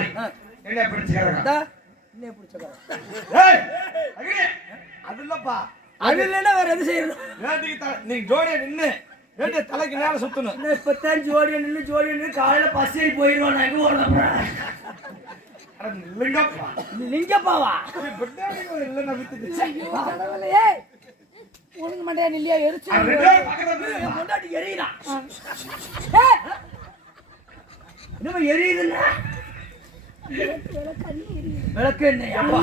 மாதிரி. என்ன பிடிச்சுக்கிறேன் இந்தா, இன்னே பிடிச்சக்கா. ஏய் அகிலே, அது இல்லப்பா. அது இல்லைன்னா வேற எது செய்யணும்? நீ ஜோடியா நின்னு வேட்டிய தலைக்கு மேல சுத்தணும். இன்னும் இப்பத்தான் ஜோடி நின்று ஜோடி நின்று காலையில பஸ்ஸேறி போயிடுவோம் நான் எங்க ஓடுறேன் அட நில்லுங்கப்பா லிங்கப்பாவா? இல்லைன்னா கடவுளே. உனக்கு மாட்டியா இல்லையா எரிச்சு. பொண்டாட்டி எரியுதான் இன்னும் எரியுதுன்னா? விளக்கு என்ன அப்பா.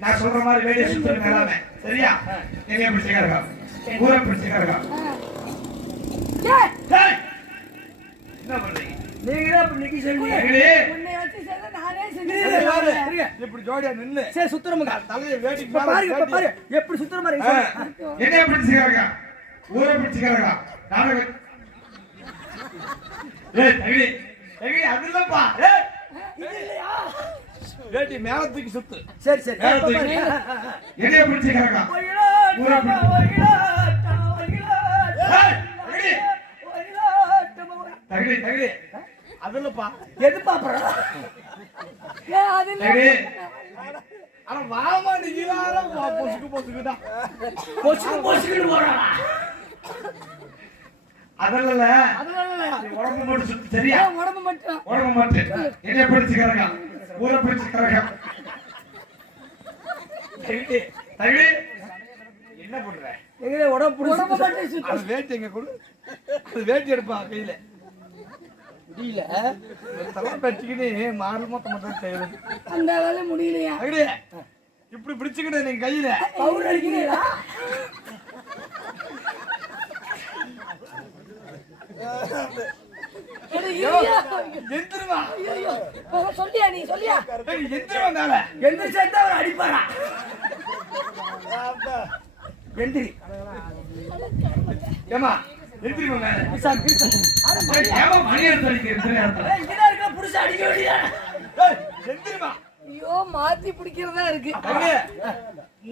நான் சொல்ற மாதிரி வேடிய சுத்தணும் எல்லாமே சரியா? என்னைய பிடிச்சுக்கிறா ஊரை பிடிச்சுக்கிறா ஏய், ஏய்! என்ன பண்றீங்க? நீங்க தான் நிக்கி. இப்படி ஜோடியா நின்னு சரி சுத்துறமுங்க தலையை மேல பாருங்க வேட்டி- பாரு எப்படி சுத்துற மாதிரி இருக்கு. என்னைய பிடிச்சுக்கிறாங்க ஊரை பிடிச்சுக்கிறாங்க நாடகம் ஏய் தகிடி தகிடி அது இல்லப்பா. ஏய். இது இல்லையா வேட்டி மேல தூக்கி சுத்து. சரி சரி. மேல இப்ப தூக்கி பாருங்க. என்னைய பிடிச்சுக்கிறாங்க ஒயிலாட்டமா, ஒயிலாட்டமா, ஒயிலாட்டமா, ஏய், தகிடி ஒயிலாட்டமா, ஒயிலாட்டமா. தகிடி தகிடி அது இல்லப்பா. எது பாப்பறா ஏய், அது இல்ல. தகிடி அட வாமா நீங்களால பொசுக்கு பொசுக்குதான் பொசுக்கு பொசுக்குன்னு அதல்ல உடம்பு மட்டும் சுத்து சரியா? உடம்பு மட்டும்? உடம்பு மட்டும். என்னைய பிடிச்சுக்கிறாங்க? ஊரை பிடிச்சுக்கிறாங்க. தகிடி தகிடி என்ன பண்ற? எங்க உடம்பு உடம்பு புடிச்சு மட்டும் சுத்து. அது வேட்டி எங்க கொடு? அது வேட்டி எடுப்பான் கையில. முடியல. தலை பற்றிக்கிட்டு மாறு மொத்தம் மட்டும் செய்யறது. அந்த வேலை முடியலையா? இப்படி பிடிச்சுக்கிட்டு நீங்க கையில. பவுடர் அடிக்கிறீங்களா எனக்கு இல்லையா? எந்திருவா ஐயோ, இப்ப சொல்லியா நீ சொல்லியா ஏய், எந்திருவா மேல எந்திரிச்சா தான் அவர் அடிப்பாரா எந்திரி ஏமா சார் சார். ஏய், ஏம்மா மணி எடுத்து அடிக்க எந்திரி புடிச்சு ஏய், எந்திருவா ஐயோ மாத்தி பிடிக்கிறதா இருக்கு.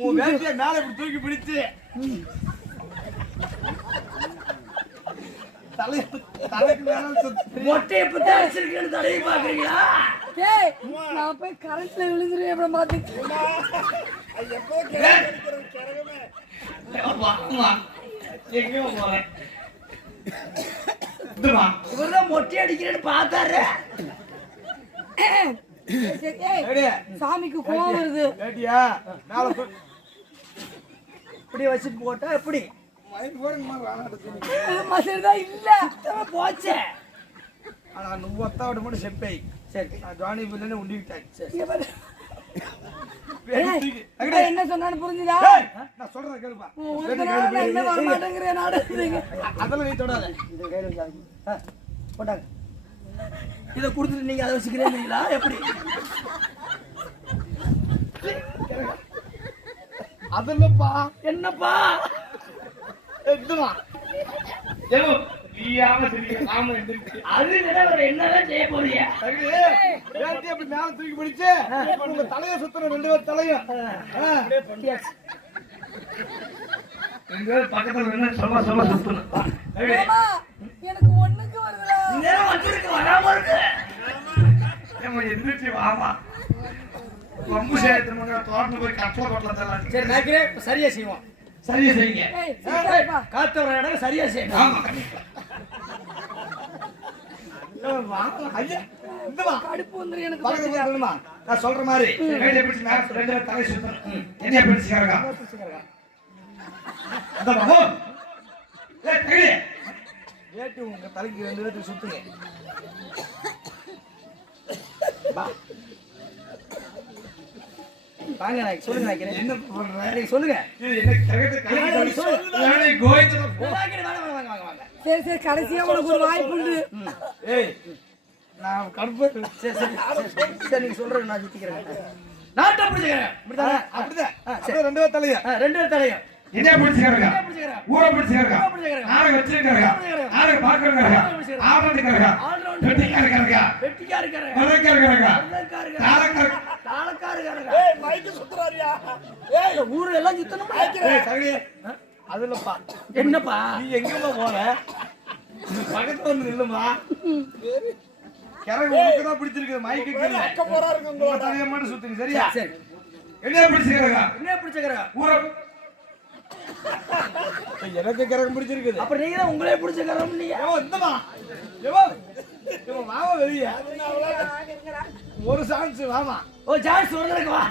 உன் வேட்டிய மேல இப்படி தூக்கி பிடிச்சு. தலை தலைக்கு மேல மொட்டையை பத்தி அடிச்சிருக்கேன்னு தடவி பாக்குறீங்களா ஏய் நான் போய் கரண்ட்ல விழுந்துருவேன் அப்புறம் இவர்தான் மொட்டை அடிக்கிறேன்னு பார்த்தாரு. சாமிக்கு கோவம் வருது. இப்படி வச்சுட்டு போட்டா எப்படி? మసరిదా ఇల్ల పోచే అలా నువ్వు వస్తావు కూడా చెప్పాయి సరే ఆ జానీ బిల్లని ఉండిட்டாయి సరే என்ன சொன்னான்னு புரிஞ்சுதா? நான் சொல்றத கேளுப்பா. என்ன வர மாட்டேங்கிறேன் அதெல்லாம் நீ தொடாத. இந்த கையில போட்டாங்க. இதை கொடுத்துட்டு நீங்க அதை வச்சுக்கிறீங்களா எப்படி? அதெல்லாம்ப்பா என்னப்பா? வேற என்னதான் செய்ய அப்படி மேல தூக்கி பிடிச்சு? உங்க தலைய சுத்தணும் ரெண்டு பேர் தலையும். எனக்கு ஒண்ணுக்கு வருதுடா. நேரம் வந்திருக்கு வராம இருக்கு. எந்திரிச்சு வாமா. பம்பு சேத்திரமுங்க தோட்டம் போய் கட்டளை கொட்டல தரலாம் சரி சரியா செய்வோம். சரியா செய்யுங்க. காத்து வர இடம் சரியா செய்யணும்? நான் சொல்ற மாதிரி வேலையை பிடிச்சு மேல ரெண்டு பேரும் தலை சுத்தணும். என்னைய பிடிச்சுக்கறக்கா? இந்த வா, போ. ஏய், தகிடி. வேட்டி உங்க தலைக்கு ரெண்டு பேர்த்துக்கு சுத்துங்க. வாங்க நாய்க்கு சொல்லுங்க என்ன பண்ற? நீங்க சொல்லுங்க. இது சரி சரி கடைசியா உனக்கு ஒரு வாய்ப்பு உண்டு. ஏய், நான் கருப்பு சரி சரி நீங்க சொல்றது நான் சுத்திக்கிறேன் நாட்டை பிடிச்சிக்கிறேன். அப்படிதான். அப்படியே ரெண்டு பேர் தலையா ரெண்டு பேர் தலையும். என்ன பிடிச்சிருக்கா பிடிச்சிக்கிறேன்? ஊரை தாளக்காருக்காரங்க இந்த ஊரு எல்லாம் சுத்தணும்? ஏய் தகடியே அது இல்லப்பா என்னப்பா? நீ எங்கம்மா போற? பக்கத்துல வந்து நில்லுமா? கிழக்கு உனக்கு தான் பிடிச்சிருக்குது மைக்கு அக்க உங்க தலையை மட்டும் சுத்துங்க சரியா? சரி என்ன பிடிச்சிருக்கா என்ன பிடிச்சக்கறா ஊரை எனக்கு கிழக்கு பிடிச்சிருக்குது. அப்புறம் நீங்க உங்களே பிடிச்சக்கறோம் நீங்க. ஏவோ இந்தமா வாமா வெளிய. ஒரு சான்ஸ் வாமா. ஓ ஜான்ஸ் வரதுக்கு வா.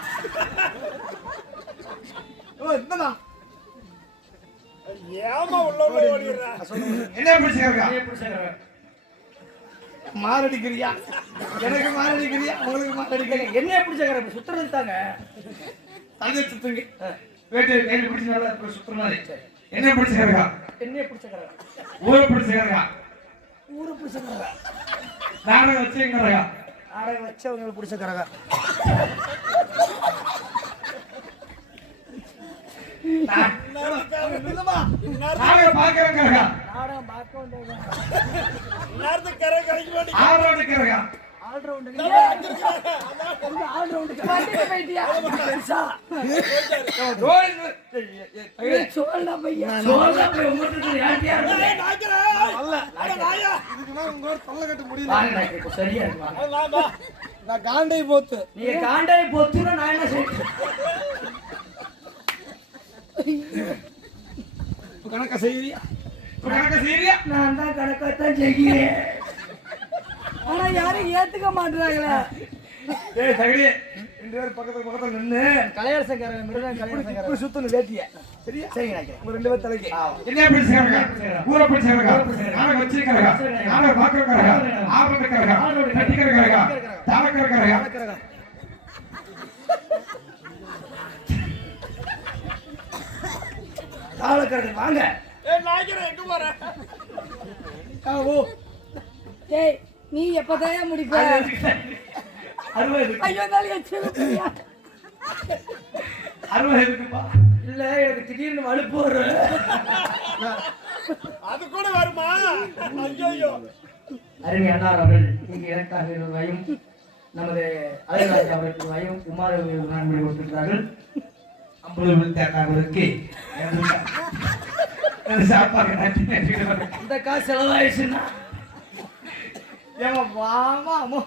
ஏவோ இந்தமா ஏமா உள்ள உள்ள ஓடிடுறா? என்ன பிடிச்சிருக்கா என்ன பிடிச்சக்கறா மாரடிக்கிறியா? எனக்கு மாரடிக்கிறியா? உங்களுக்கு மாரடிக்கிறியா? என்ன பிடிச்சக்கறா இப்ப சுத்துறது தாங்க. தங்க சுத்துங்க. வேட்டு கையில் பிடிச்சி நல்லா இப்ப சுத்துற மாதிரி. என்ன பிடிச்சிருக்கா என்ன பிடிச்சக்கறா ஊரை பிடிச்சிருக்கா ஊரு பிடிச்சக்கறா நாடகம் வச்சுங்கிறக்கா ஆட வச்சவங்களுக்கு பிடிச்சக்கறா நாடகம் பாக்குறேங்கிறக்கா நாடகம் பார்க்க வந்தவங்க நேரத்துக்கு கரை கிடைக்க மாட்டேங்குது ஆடுறதுங்கிறக்கா ஆல்ரவுண்டுங்க ஆல்ரவுண்டுங்க வண்டியில போயிட்டியா பெருசா சோழனா பையன் சோழா போய் உங்களுக்கு யார்கிட்டயா இருக்கு நாய்க்கிறா அட நாயா வாங்க டாக்டர், இப்ப சரியா இருக்கு வாங்க. வா வா நான் காண்டை போத்து. நீங்க காண்டாய் பொத்துனா நான் என்ன செய்யணும் கணக்க செய்யறியா இப்ப கணக்க செய்யறியா நான் தான் கணக்காத்தான் செய்கிறேன். ஆனா யாரும் ஏத்துக்க மாட்டாங்களே ஏய் ரெண்டு பேரும் பக்கத்துல பக்கத்துல நின்னு கலையரசங்காரன் இப்படி சுத்தணும் வேட்டிய. சரியா? சரிங்க. உங்க ரெண்டு பேரும் தலைக்கு. என்ன பிடிச்சிருக்கா ஊரை பிடிச்சிருக்கா நாடகம் வச்சிருக்கா நாடகம் பாக்குறக்கா ஆடுறதுக்கா நட்டிக்கிறக்கா தாளக்கிறக்கா காவலக்காரர்கள் வாங்க. ஏய் நாய்க்கிறா எங்க போற? ஓ. டேய் நீ எப்பதான் முடிப்ப? அறுபது ஐயோ நாளைக்கு அறுபது இருக்குப்பா இல்ல எனக்கு திடீர்னு வலுப்பு வரும். அது கூட வருமா? ஐயோ அருமை அண்ணார் அவர்கள் இங்கு எனக்காக ரூபாயும் நமது அலைராஜ் அவர்களுக்கு ரூபாயும் குமார நான்கு கொடுத்திருக்கிறார்கள் ஐம்பது சாப்பாடு நட்டி நட்டி இந்த காசு செலவாயிடுச்சுன்னா. அம்மா.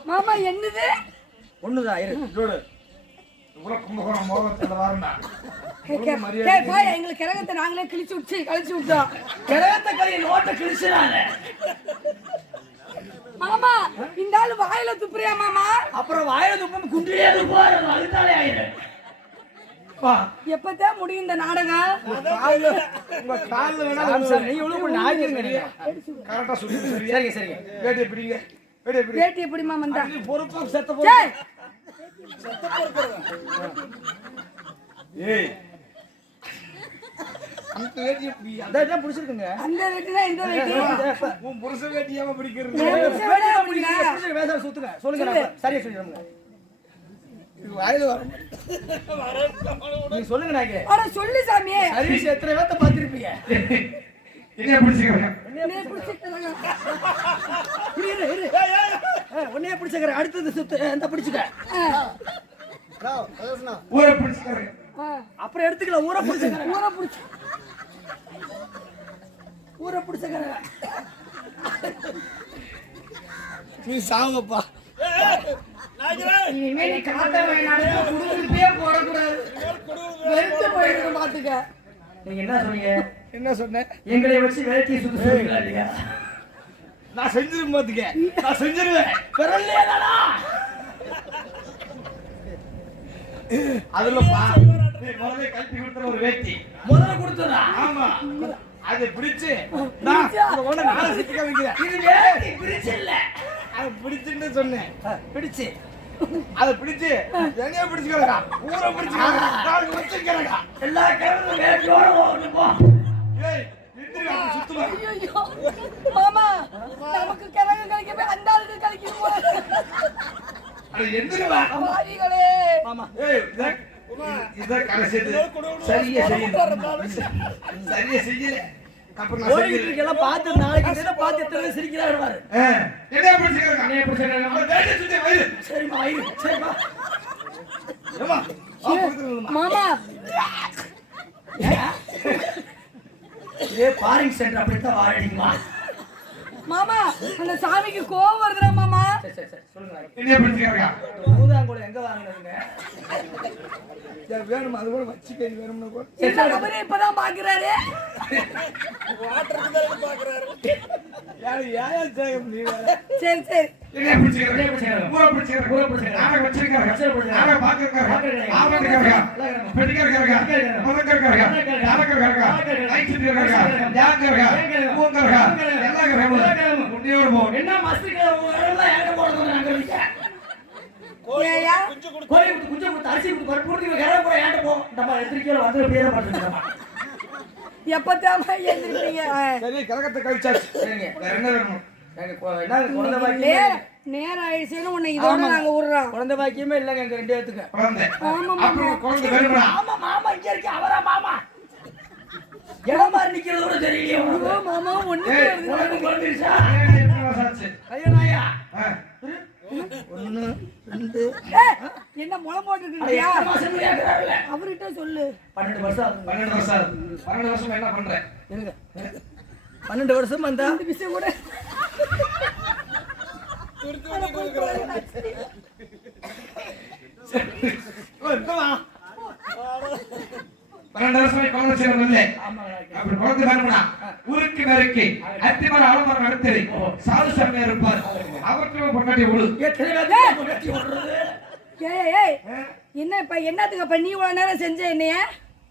மாமா என்னது? ஒண்ணுதான் இரு. எங்களுக்கு கிரகத்தை நாங்களே கிழிச்சு விட்டு கழிச்சு விட்டோம். கிரகத்த கதையை நோட்டை கிழிச்சுறாங்க மாமா இந்த ஆளு வாயில துப்புறியா மாமா? அப்புறம் வாயில துப்பம் குண்டிலே துப்பாரு எப்பதான் முடியும் இந்த நாடகம்? சரிங்க சரிங்க. வேட்டியை பிடிங்க. பொறுப்பா செத்த டேய் ஏய். அந்த வேட்டியை பிடி அதான் பிடிச்சிருக்குங்க அந்த வேட்டி. தான் இந்த வேட்டி உன் புருஷ வேட்டியாம பிடிக்கிறது. என் புருஷன் வேட்டி தான் பிடிக்கிறேன். வேசால சுத்துங்க. சொல்லுங்க நான் சரியா சொல்லிடுங்க இது வாயில வர சொல்லுங்க நாய்க்கு அட சொல்லு சாமி. சர்வீஸ் எத்தனை பேர்த்த பார்த்திருப்பீங்க? என்ன இரு, இரு. ஏய், உன்னையே பிடிச்சுக்கிறேன் அடுத்தது சுத்து. இந்த பிடிச்சுக்க. ஊரை பிடிச்சிக்கிறேன். அப்புறம் எடுத்துக்கலாம் ஊரை பிடிச்சுக்கிறேன். ஊரை பிடிச்சி. ஊரை பிடிச்சுக்கிறேன். நீ சாவப்பா. நாய்க்கிறா இனிமே நீ காத்த வயநாடு குடும்பத்தையே போடக்கூடாது. வெறுத்து போயிடுது பாத்துக்க. நீங்க என்ன சொன்னீங்க? என்ன சொன்னேன் எங்களை வச்சு வேலைக்கு சுத்த நான் செஞ்சிருவேன் பாத்துக்க. நான் செஞ்சிருவேன். அதுல பா நீ முதல்ல கழட்டி கொடுத்துற ஒரு வேட்டி. முதல்ல கொடுத்ததா ஆமா. அதை பிடிச்சு நான் உடனே வைக்கிறேன். இது பிரிச்சு இல்ல. அதை பிடிச்சுன்னு சொன்னேன். பிடிச்சு. அதை பிடிச்சு என்னைய பிடிச்சுக்கிறா ஊரை பிடிச்சுக்கிறா நான் எல்லா கிழமையும் போ. ஏய் அப்படி சுத்துமா? நமக்கு கிழங்கு கிடைக்கவே அந்த ஆளுக்கு கிடைக்கும் போல பாவிகளே இதான் கடைசி சரியா செய்யணும். சரியா செய்யல. செய்யல பார்த்து நாளைக்கு பார்த்து எத்தனை பேர். சிரிக்கிறாரு சரிம்மா இரு சரிம்மா. மாமா. இதே பாரிங் சென்டர் அப்படித்தான் வாழடிக்குமா? மாமா அந்த சாமிக்கு கோவம் வருதுடா மாமா. ஊதாங்குளம் எங்க வாங்கினதுங்க? வேணும்? அது கூட வச்சுக்க வேணும்னு கூட. இப்பதான் பாக்குறாரு? சரி சரி. என்னைய என்ன குஞ்சு கொடுத்து. அரிசி கொடுத்து பருப்பு கொடுத்து கிழமை கூட ஏன்ட்ட போ. நம்ம எத்திரிக்கையில வந்து அப்படியே தான் பண்ணுறோம் எப்பத்தாம எழுந்திருப்பீங்க? சரி கரகத்தை கழிச்சாச்சு. சரிங்க வேற என்ன வேணும் பாக்கியமே நேரம் நேரம் ஆயிடுச்சுன்னு உன்னை இதோட நாங்க விடுறோம். குழந்தை பாக்கியமே இல்லைங்க எங்க ரெண்டு பேத்துக்கு. குழந்தை. ஆமா, அப்புறம் குழந்தை வேணும்னா ஆமா மாமா இங்க இருக்கு அவரா மாமா எவன் மாதிரி நிக்கிறது கூட தெரியலையே உனக்கு. மாமா ஒண்ணு. உனக்கு என்ன மாசம் கேட்கறாருல அவர்கிட்ட சொல்லு. பன்னெண்டு வருஷம். பன்னெண்டு வருஷம். பன்னெண்டு வருஷமா என்ன பண்ற இருங்க பன்னெண்டு வருஷம் வந்தா இந்த விஷயம் கூட. பன்னெண்டு வருஷமா குழந்தை செய்யறது இல்லை ஆமாங்க நாயகி. வேணும்னா ஊருக்கு நெருக்கி அத்திமரம் ஆலமரம் அடுத்தது சாது சாமியார் இருப்பார். அவருக்கும் பொண்டாட்டி ஏய் என்ன இப்ப என்னத்துக்கு அப்ப நீ இவ்வளவு நேரம் செஞ்ச என்னைய?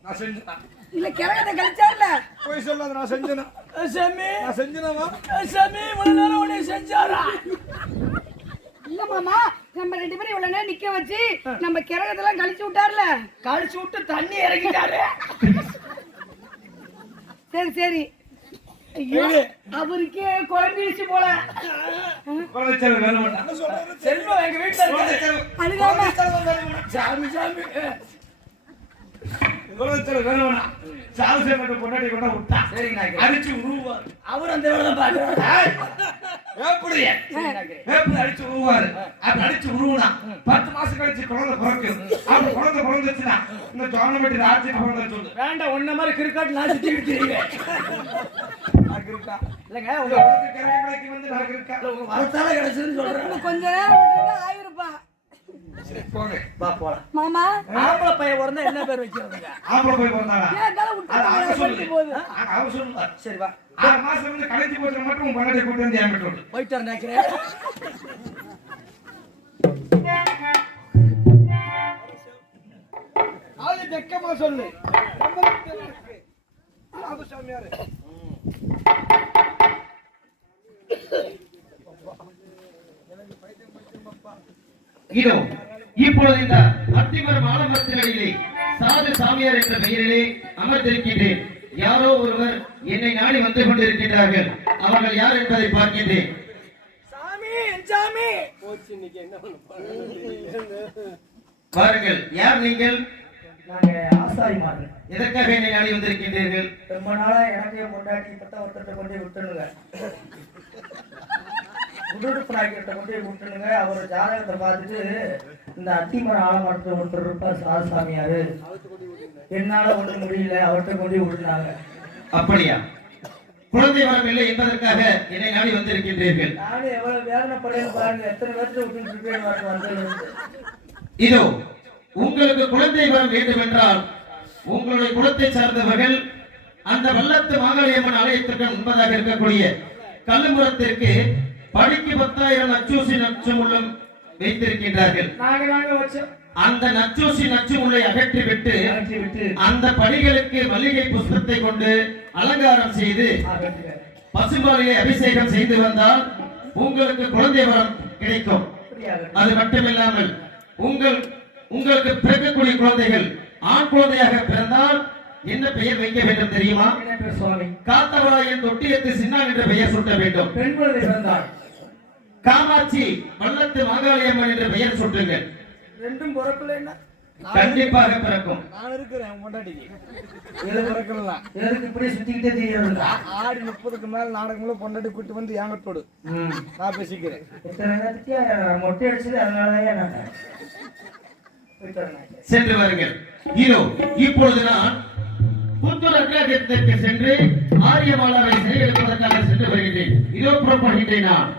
நான் செஞ்சேன்? இல்ல கிழக்கத்தை கழிச்சார்ல போய் சொல்லாத நான் செஞ்சேனா? சாமி. நான் செஞ்சேனாவா? சாமி இவ்வளவு நேரம் உன்னை செஞ்சாரா? இல்ல மாமா. நம்ம ரெண்டு பேரும் இவ்வளவு நேரம் நிக்க வச்சு நம்ம கிழக்கத்தெல்லாம் கழிச்சு விட்டார்ல? கழிச்சு விட்டு தண்ணி இறக்கிட்டாரு. சரி சரி. ஐயோ அவருக்கே குழம்பிடுச்சு போல. செல்வம் எங்க வீட்டுல அழுகாம. சாமி சாமி செல்வம் வேணும்னா சாது சாமியார் பொண்டாட்டி கொண்டா விட்டா? சரிங்க நாயகி. அடிச்சு உருவார். அவர் அந்த வேலை தான் பாக்குறாரு வேப்படியே சரி நாயகி. வேப்பில அடிச்சு உருவாரு. அப்படி அடிச்சு உருவுனா பத்து மாசம் கழிச்சு குழந்தை பிறக்கும். அப்படி குழந்தை பிறந்துச்சுன்னா இந்த கவர்மெண்ட் ராஜ்யம் குழந்தை சொல்லு. வேண்டாம் உன்ன மாதிரி கிரிக்கெட் நான் சுத்திட்டு இல்லைங்க உங்க கரையப்படைக்கு வந்து நான் இருக்கா உங்க வரத்தால கிடைச்சதுன்னு சொல்றேன். கொஞ்ச நேரம் விட்டுருந்தா மாமா. ஆம்பளை பையன் பிறந்தா என்ன பேர் வைக்கிறதுங்க? ஆம்பளை போய் பிறந்தாடா ஏன் இருந்தாலும் அது அவங்க விட்டு சொல்லு. சரி வா. ஆறு மாசம் வந்து கலைச்சி போச்சு மட்டும் உன் பொண்டாட்டி கூட்டு வந்து என்கிட்ட விடு. போயிட்டு வரேன் நினைக்கிறேன். ஆளு வெக்கமா சொல்லு. இதோ இப்பொழுது இந்த அத்திமரம் ஆலமரத்தின் அடியிலே சாது சாமியார் என்ற பெயரிலே அமர்ந்திருக்கின்றேன். யாரோ ஒருவர் என்னை நாடி வந்து கொண்டிருக்கின்றார்கள். அவர்கள் யார் என்பதை பார்க்கின்றேன். பாருங்கள் யார் நீங்கள்? எதற்காக என்னை நாடி வந்திருக்கின்றீர்கள்? ரொம்ப நாளா எனக்கு என் பொண்டாட்டி இப்பதான் ஒருத்தர்ட்ட கொண்டு போய் உடுப்பு நாய்க்கிட்ட கொண்டு போய் விட்டுணுங்க அவர் ஜாதகத்தை பார்த்துட்டு இந்த அத்திமரம் ஆலமரத்தை ஒருத்தர் இருப்பார் சாதுசாமியாரு என்னால ஒண்ணு முடியல அவர்கிட்ட கொண்டு போய் விட்டுனாங்க அப்படியா? குழந்தை என்பதற்காக என்னை நாடி வந்திருக்கின்றீர்கள். நானும் எவ்வளவு வேதனைப்படுறேன்னு பாருங்க. எத்தனை பேர்த்து இருக்கேன்னு பாருங்க வந்தது. இதோ உங்களுக்கு குழந்தை வரம் வேண்டும் என்றால் உங்களுடைய குலத்தை சார்ந்தவர்கள் அந்த வல்லத்து மாகாளியம்மன் ஆலயத்திற்கு முன்பதாக இருக்கக்கூடிய கல்லுமுரத்திற்கு படிக்கு பத்தாயிரம் நச்சூசி நச்சு முள்ளும் வைத்திருக்கின்றார்கள் அந்த நச்சூசி நச்சு முள்ளை அகற்றிவிட்டு அகற்றி விட்டு அந்த படிகளுக்கு மல்லிகை புஷ்பத்தை கொண்டு அலங்காரம் செய்து. பசும்பாலிலே அபிஷேகம் செய்து வந்தால் உங்களுக்கு குழந்தை வரம் கிடைக்கும். அது மட்டுமில்லாமல் உங்கள் உங்களுக்கு பிறக்கக்கூடிய குழந்தைகள் ஆண் குழந்தையாக பிறந்தால் என்ன பெயர் வைக்க வேண்டும் தெரியுமா? காத்தவராயன் தொட்டியத்து சின்னான் என்ற பெயர் சூட்ட வேண்டும். பெண் குழந்தை பிறந்தாள் காமாட்சி வல்லத்து மாகாளியம்மன் என்ற பெயர் சூட்டுங்கள் ரெண்டும் பிறக்கலைன்னா கண்டிப்பாக பிறக்கும். நான் இருக்கிறேன் பொண்டாட்டிக்கு. எதுக்கு பிறக்கலாம் எதுக்கு இப்படி சுத்திக்கிட்டே தெரியறதுங்க ஆடி முப்பதுக்கு மேல நாடகங்களும் பொண்டாட்டி கூட்டு வந்து விடு நான் பேசிக்கிறேன். இத்தனை நேரத்துக்கு மொட்டை அடிச்சது அதனாலதான் நான் சென்று வாருங்கள். இதோ இப்பொழுது நான் புத்தூர் அக்ரகத்திற்கு சென்று ஆரியமாலாவை சிறையெடுப்பதற்காக சென்று வருகின்றேன் இதோ புறப்படுகின்றேன் நான்.